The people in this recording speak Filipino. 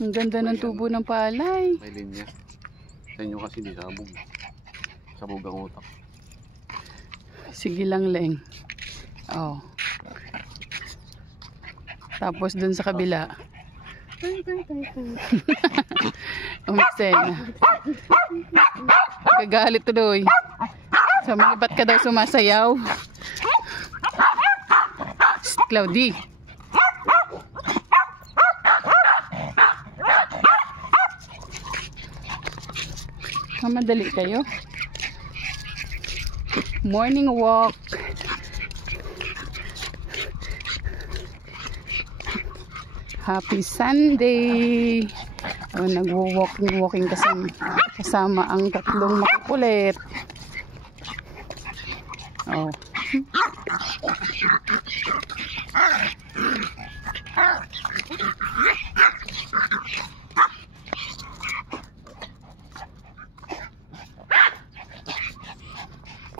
Ang ganda ng tubo ng palay. May linya. Sa inyo kasi di sabog. Sabog ang utak. Sige lang, Leng. Oh. Tapos dun sa kabila. Umisena. Gagalit tuloy. Sabi, ba't ka daw sumasayaw? Shh, Cloudy. Mamadali kayo. Morning walk. Happy Sunday. O, nagwo-walking kasama ang tatlong makukulit. Oh.